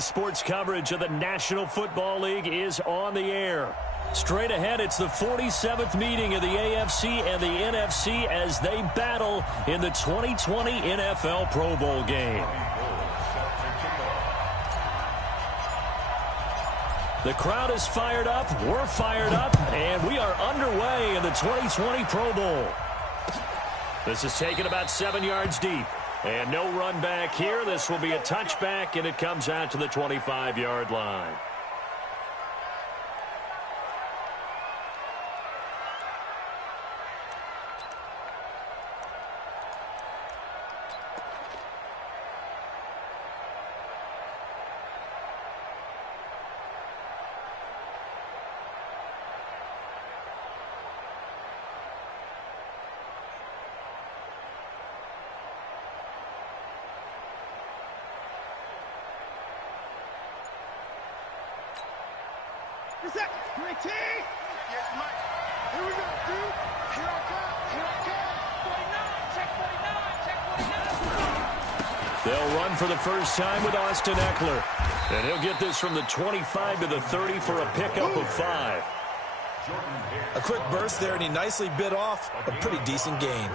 Sports coverage of the National Football League is on the air. Straight ahead, it's the 47th meeting of the AFC and the NFC as they battle in the 2020 NFL Pro Bowl game. The crowd is fired up, we're fired up, and we are underway in the 2020 Pro Bowl. This is taken about 7 yards deep. And no run back here. This will be a touchback, and it comes out to the 25-yard line. Here we go, dude. Here I come. 49. Check 49. They'll run for the first time with Austin Eckler. And he'll get this from the 25 to the 30 for a pickup of 5. A quick burst there, and he nicely bit off a pretty decent gain.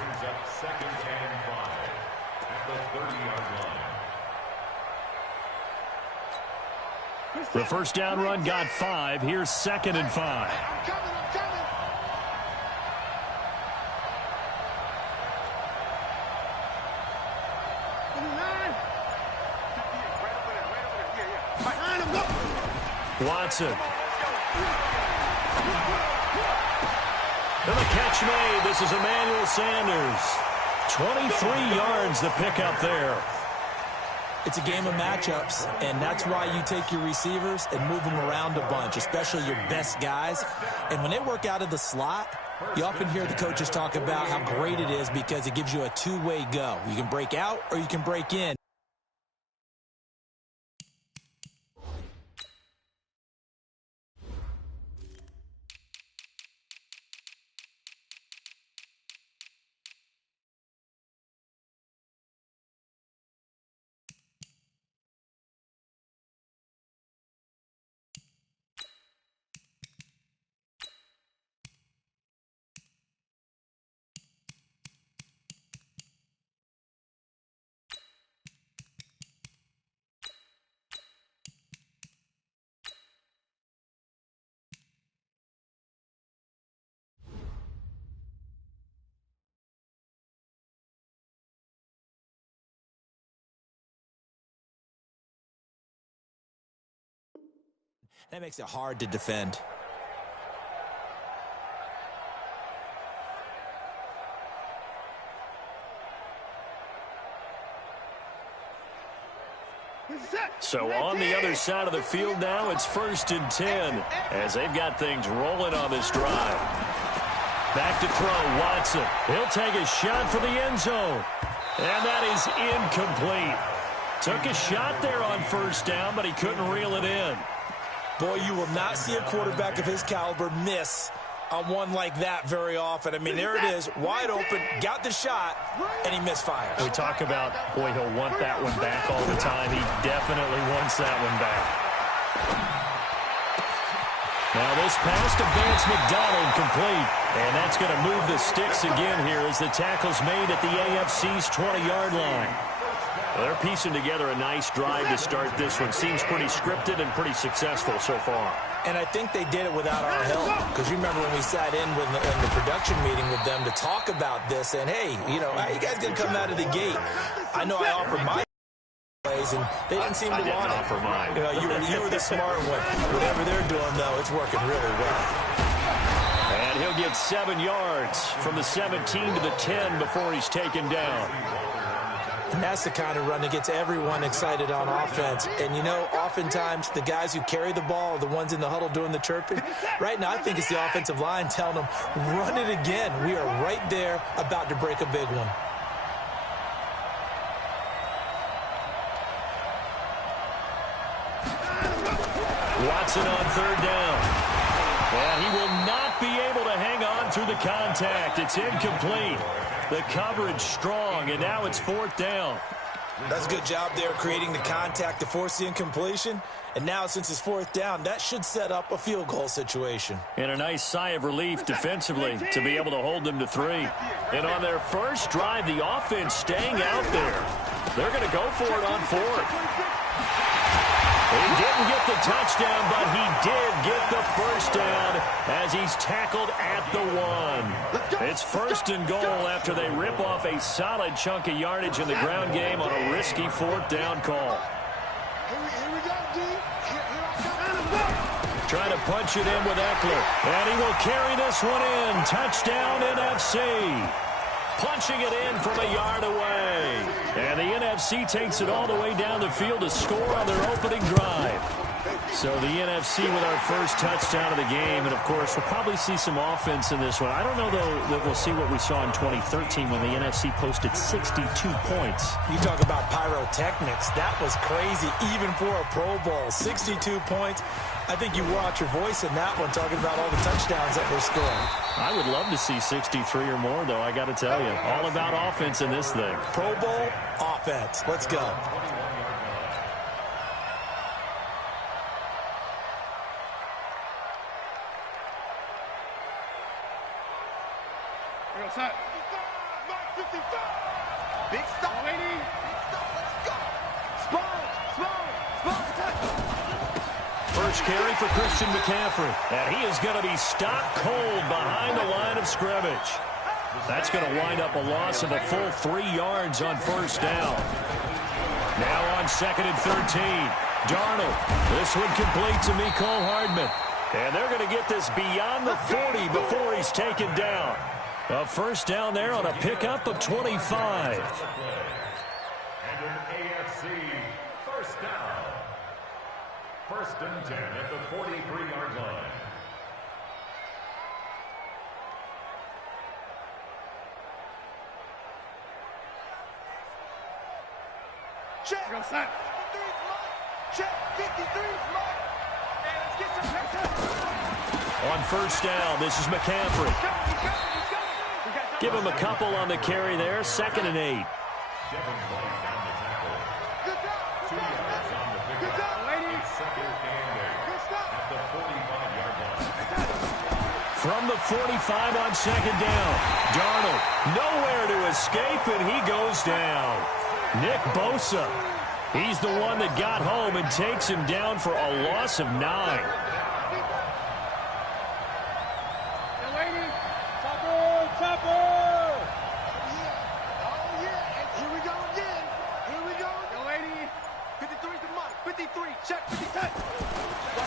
The first down run got 5. Here's 2nd and 5. I'm coming. Watson. And the catch made. This is Emmanuel Sanders. 23 yards the pickup there. It's a game of matchups, and that's why you take your receivers and move them around a bunch, especially your best guys. And when they work out of the slot, you often hear the coaches talk about how great it is because it gives you a two-way go. You can break out or you can break in. That makes it hard to defend. So on the other side of the field now, it's 1st and 10 as they've got things rolling on this drive. Back to throw, Watson. He'll take a shot for the end zone. And that is incomplete. Took a shot there on 1st down, but he couldn't reel it in. Boy, you will not see a quarterback of his caliber miss on one like that very often. I mean, there it is, wide open, got the shot, and he misfires. We talk about, boy, he'll want that one back all the time. He definitely wants that one back. Now this pass to Vance McDonald complete. And that's going to move the sticks again here as the tackle's made at the AFC's 20-yard line. Well, they're piecing together a nice drive to start this one. Seems pretty scripted and pretty successful so far. And I think they did it without our help. Because you remember when we sat in the production meeting with them to talk about this. And, hey, you know, how you guys going to come out of the gate? I know I offered my plays, and they didn't seem to want it. I didn't offer mine. You were the smart one. Whatever they're doing, though, it's working really well. And he'll get 7 yards from the 17 to the 10 before he's taken down. And that's the kind of run that gets everyone excited on offense. And, you know, oftentimes the guys who carry the ball are the ones in the huddle doing the chirping. Right now, I think it's the offensive line telling them, run it again. We are right there about to break a big one. Watson on 3rd down. And he will not be able to hang on through the contact. It's incomplete. The coverage strong, and now it's 4th down. That's a good job there creating the contact to force the incompletion. And now, since it's fourth down, that should set up a field goal situation. And a nice sigh of relief defensively to be able to hold them to 3. And on their first drive, the offense staying out there. They're going to go for it on 4th. He didn't get the touchdown, but he did get the first down as he's tackled at the 1. It's 1st and goal after they rip off a solid chunk of yardage in the ground game on a risky 4th down call. Trying to punch it in with Eckler. And he will carry this one in. Touchdown, NFC. Punching it in from a yard away. And the NFC takes it all the way down the field to score on their opening drive. So the NFC with our first touchdown of the game. And, of course, we'll probably see some offense in this one. I don't know, though, that we'll see what we saw in 2013 when the NFC posted 62 points. You talk about pyrotechnics. That was crazy, even for a Pro Bowl. 62 points. I think you watch your voice in that one, talking about all the touchdowns that were scored. I would love to see 63 or more, though, I got to tell you. All about offense in this thing. Pro Bowl, offense. Let's go. Set. Big stop. Waiting. Let's go. Small. First carry for Christian McCaffrey. And he is going to be stopped cold behind the line of scrimmage. That's going to wind up a loss of a full 3 yards on first down. Now on 2nd and 13. Darnold. This one complete to Mecole Hardman. And they're going to get this beyond the 40 before he's taken down. A first down there on a pickup of 25. And an AFC first down. 1st and 10 at the 43-yard line. Check. Go set. Check. 53. And let's get some pressure. On first down, this is McCaffrey. Give him a couple on the carry there. 2nd and 8. From the 45 on 2nd down. Darnold nowhere to escape, and he goes down. Nick Bosa. He's the one that got home and takes him down for a loss of 9.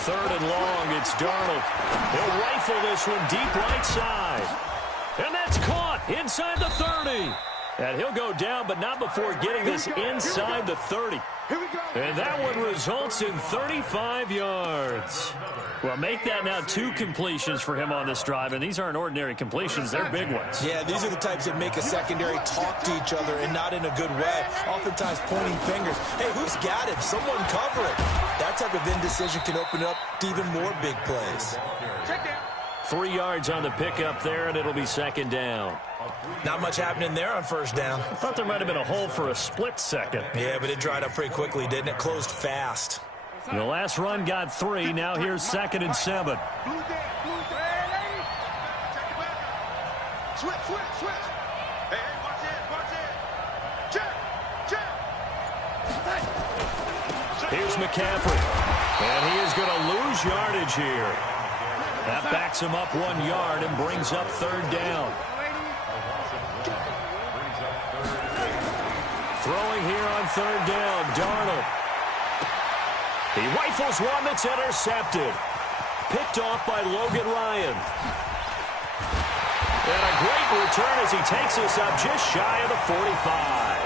Third and long, it's Darnold. He'll rifle this one deep right side. And that's caught inside the 30. And he'll go down, but not before getting this inside the 30. And that one results in 35 yards. Well, make that now 2 completions for him on this drive, and these aren't ordinary completions. They're big ones. Yeah, these are the types that make a secondary talk to each other and not in a good way, oftentimes pointing fingers. Hey, who's got him? Someone cover it. That type of indecision can open up to even more big plays. 3 yards on the pickup there, and it'll be 2nd down. Not much happening there on first down. I thought there might have been a hole for a split second. Yeah, but it dried up pretty quickly, didn't it? Closed fast. The last run got 3. Now here's 2nd and 7. Switch. Hey, watch it. Check. Here's McCaffrey. And he is going to lose yardage here. That backs him up 1 yard and brings up 3rd down. Throwing here on 3rd down, Darnold. He rifles one that's intercepted. Picked off by Logan Ryan. And a great return as he takes us up just shy of the 45.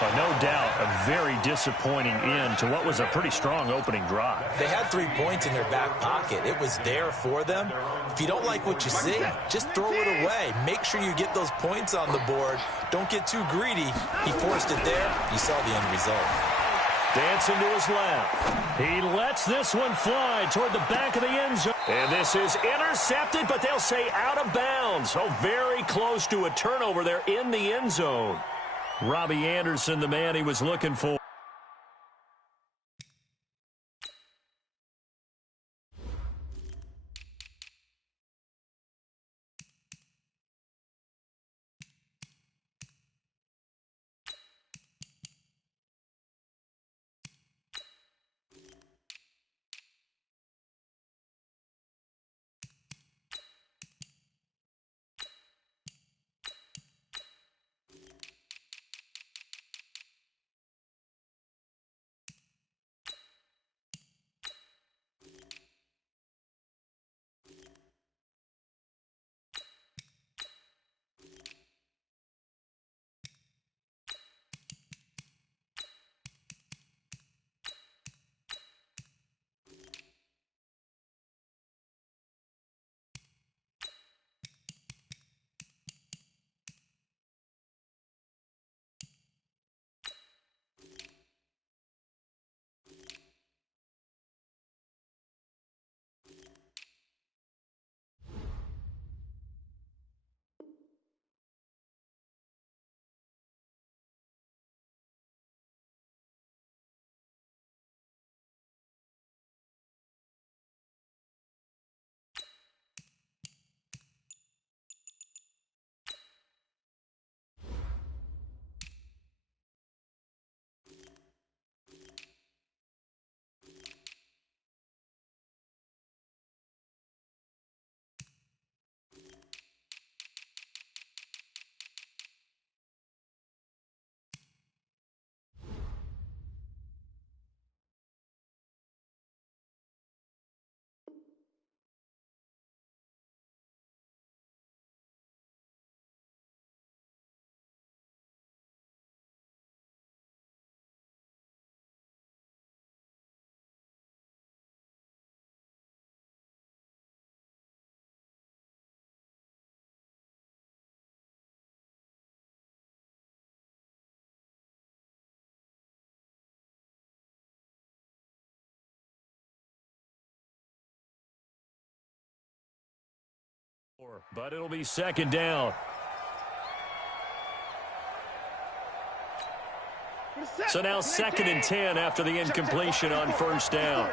But no doubt a very disappointing end to what was a pretty strong opening drive. They had 3 points in their back pocket. It was there for them. If you don't like what you see, just throw it away. Make sure you get those points on the board. Don't get too greedy. He forced it there. You saw the end result. Dancing to his left. He lets this one fly toward the back of the end zone. And this is intercepted, but they'll say out of bounds. So very close to a turnover there in the end zone. Robbie Anderson, the man he was looking for. But it'll be second down. So now 2nd and 10 after the incompletion on first down.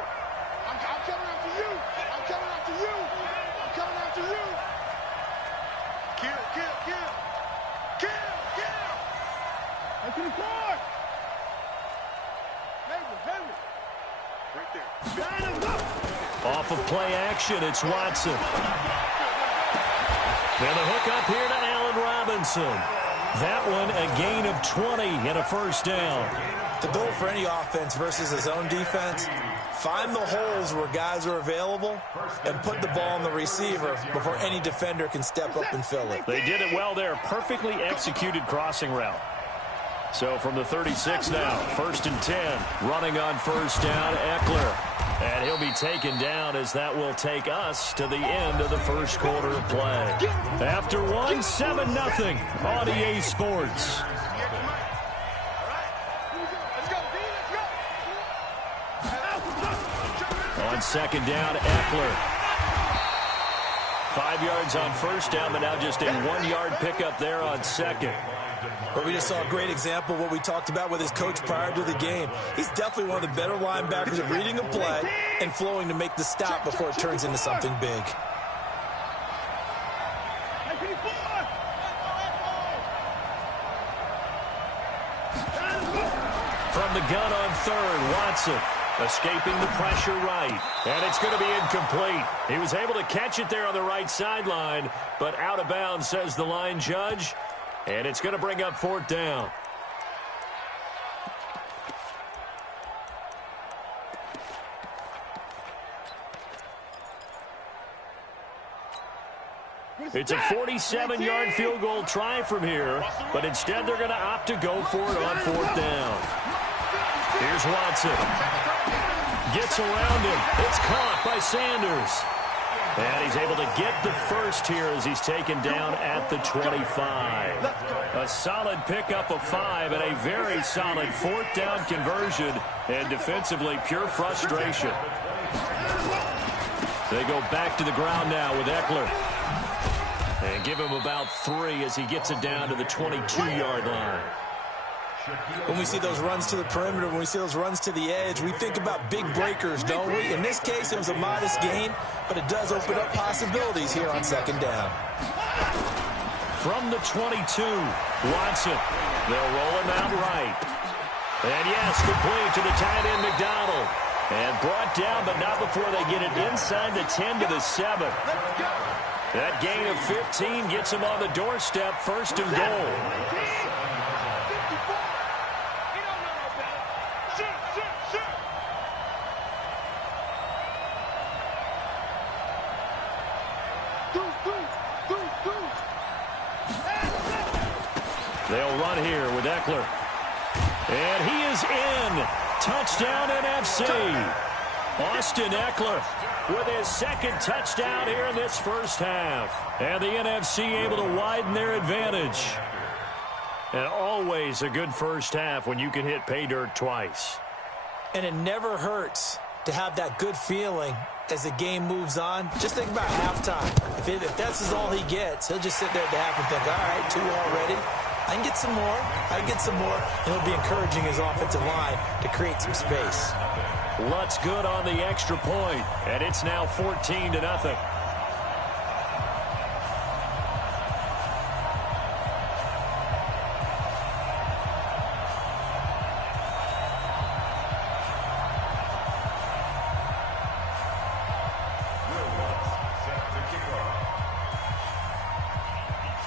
I'm coming after you. I'm coming after you. I'm coming after you. Kill, kill, kill. Kill, kill. That's the court. Henry. Right there. Line him up. Off of play action, it's Watson. And the hook up here to Allen Robinson. That one a gain of 20 and a first down. The goal for any offense versus his own defense, find the holes where guys are available and put the ball on the receiver before any defender can step up and fill it. They did it well there. Perfectly executed crossing route. So from the 36 now, 1st and 10. Running on first down, Eckler. And he'll be taken down as that will take us to the end of the first quarter of play. After one, 7-0 on EA Sports. On second down, Eckler. 5 yards on first down, but now just a 1-yard pickup there on second. But we just saw a great example of what we talked about with his coach prior to the game. He's definitely one of the better linebackers at reading a play and flowing to make the stop before it turns into something big. From the gun on third, Watson escaping the pressure right. And it's going to be incomplete. He was able to catch it there on the right sideline, but out of bounds, says the line judge. And it's going to bring up 4th down. It's a 47-yard field goal try from here, but instead they're going to opt to go for it on 4th down. Here's Watson. Gets around him. It's caught by Sanders. And he's able to get the first here as he's taken down at the 25. A solid pickup of 5 and a very solid 4th down conversion. And defensively, pure frustration. They go back to the ground now with Eckler. And give him about 3 as he gets it down to the 22-yard line. When we see those runs to the perimeter, when we see those runs to the edge, we think about big breakers, don't we? In this case, it was a modest gain, but it does open up possibilities here on second down. From the 22, Watson. They'll roll him out right. And yes, complete to the tight end, McDonald. And brought down, but not before they get it inside the 10 to the 7. That gain of 15 gets him on the doorstep, first and goal. They'll run here with Eckler. And he is in. Touchdown NFC. Austin Eckler with his second touchdown here in this first half. And the NFC able to widen their advantage. And always a good first half when you can hit pay dirt twice. And it never hurts to have that good feeling as the game moves on. Just think about halftime. If that's all he gets, he'll just sit there at the half and think, all right, 2 already. I can get some more. I can get some more. And he'll be encouraging his offensive line to create some space. Lutz good on the extra point, and it's now 14-0.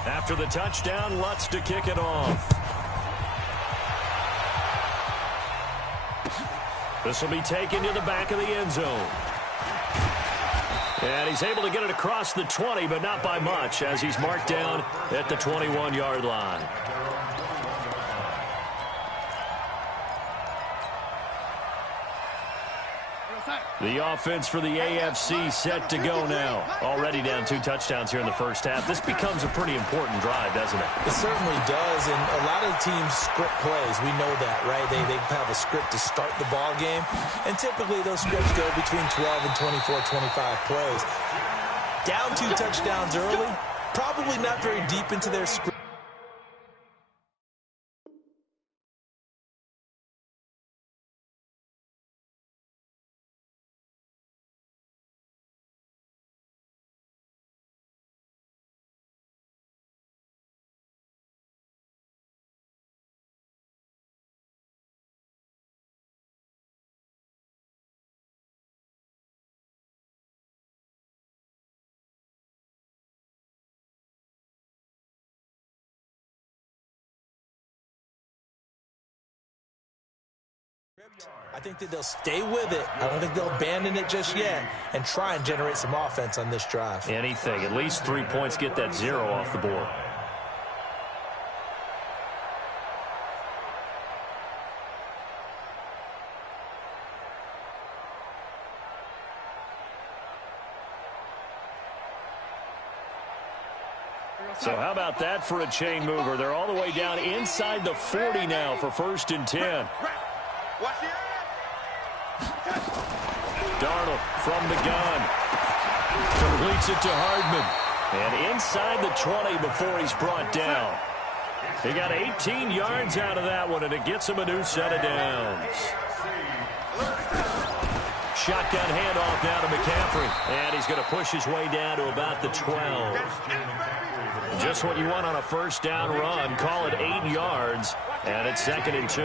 After the touchdown, Lutz to kick it off. This will be taken to the back of the end zone. And he's able to get it across the 20, but not by much, as he's marked down at the 21-yard line. The offense for the AFC set to go now. Already down 2 touchdowns here in the first half. This becomes a pretty important drive, doesn't it? It certainly does, and a lot of teams script plays. We know that, right? They have a script to start the ball game, and typically those scripts go between 12 and 24, 25 plays. Down 2 touchdowns early, probably not very deep into their script. I think that they'll stay with it. I don't think they'll abandon it just yet and try and generate some offense on this drive. Anything. At least 3 points, get that 0 off the board. So how about that for a chain mover? They're all the way down inside the 40 now for 1st and 10. Darnold from the gun. Completes it to Hardman. And inside the 20 before he's brought down. He got 18 yards out of that one, and it gets him a new set of downs. Shotgun handoff now to McCaffrey. And he's going to push his way down to about the 12. Just what you want on a first down run. Call it 8 yards. And it's 2nd and 2.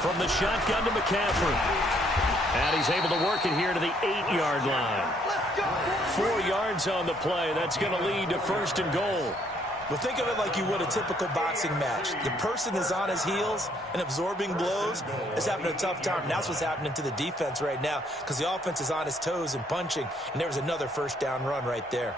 From the shotgun to McCaffrey. And he's able to work it here to the 8-yard line. 4 yards on the play. That's going to lead to 1st and goal. Well, think of it like you would a typical boxing match. The person is on his heels and absorbing blows is having a tough time. And that's what's happening to the defense right now because the offense is on his toes and punching. And there was another first down run right there.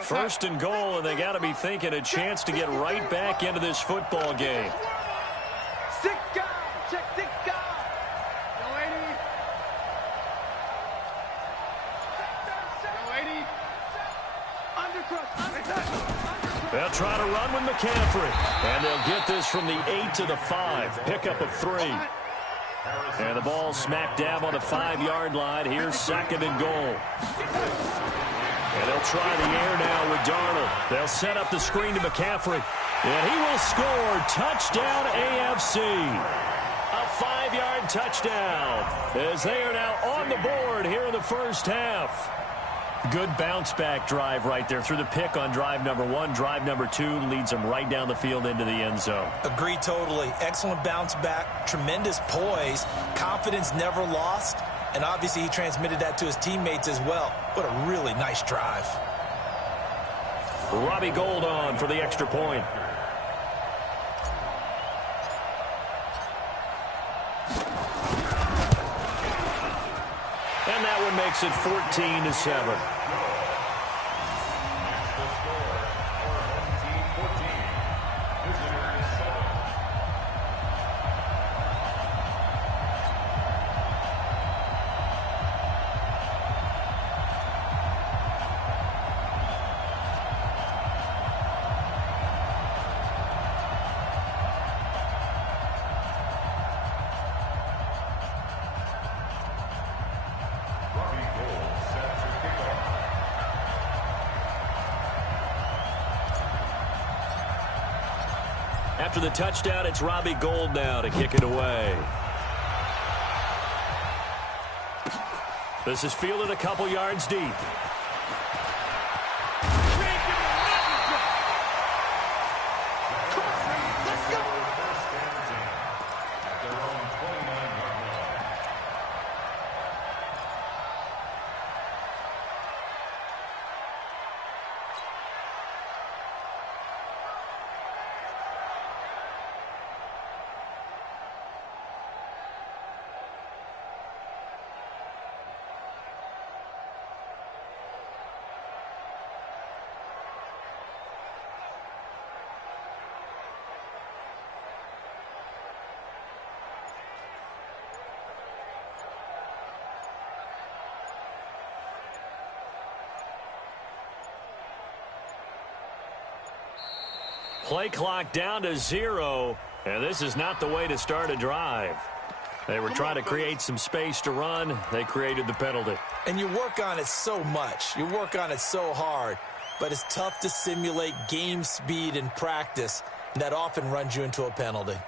First and goal, and they got to be thinking a chance to get right back into this football game. 6 guys. Check 6 guys. Go 80. Go 80. Undercrush. They'll try to run with McCaffrey. And they'll get this from the 8 to the 5. Pickup of 3. And the ball smack dab on the 5-yard line. Here's 2nd and goal. And they'll try the air now with Darnold. They'll set up the screen to McCaffrey. And he will score. Touchdown, AFC. A 5-yard touchdown as they are now on the board here in the first half. Good bounce-back drive right there through the pick on drive number 1. Drive number 2 leads them right down the field into the end zone. Agree totally. Excellent bounce-back, tremendous poise, confidence never lost, and obviously he transmitted that to his teammates as well. What a really nice drive. Robbie Gould on for the extra point. And that one makes it 14-7. After the touchdown, it's Robbie Gould now to kick it away. This is fielded a couple yards deep. Play clock down to 0, and this is not the way to start a drive. They were trying to create some space to run. They created the penalty. And you work on it so much. You work on it so hard. But it's tough to simulate game speed in practice. And that often runs you into a penalty.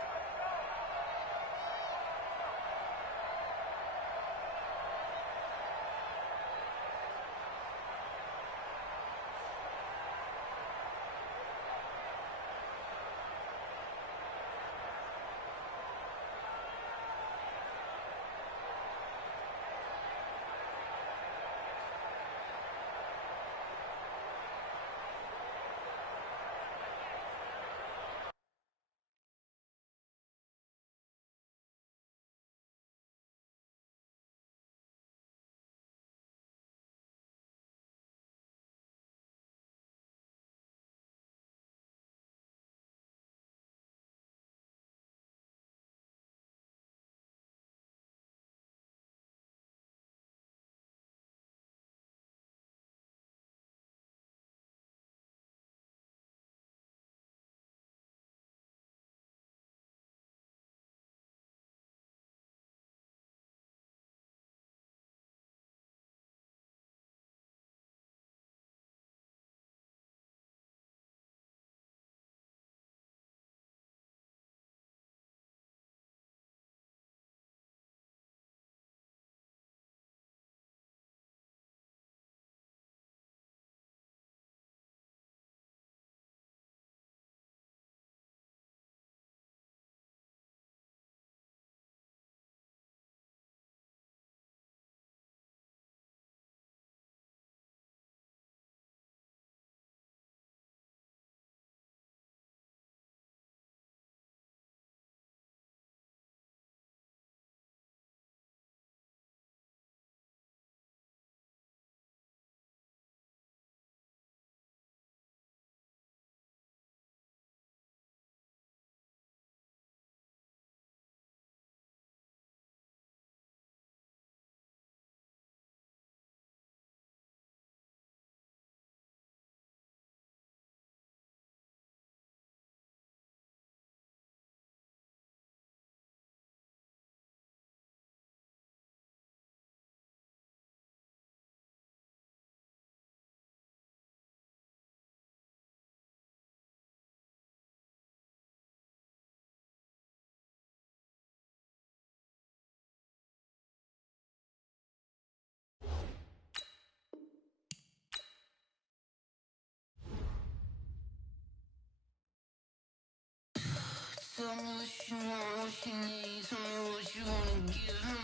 Tell me what you want, what you need. Tell me what you wanna give me.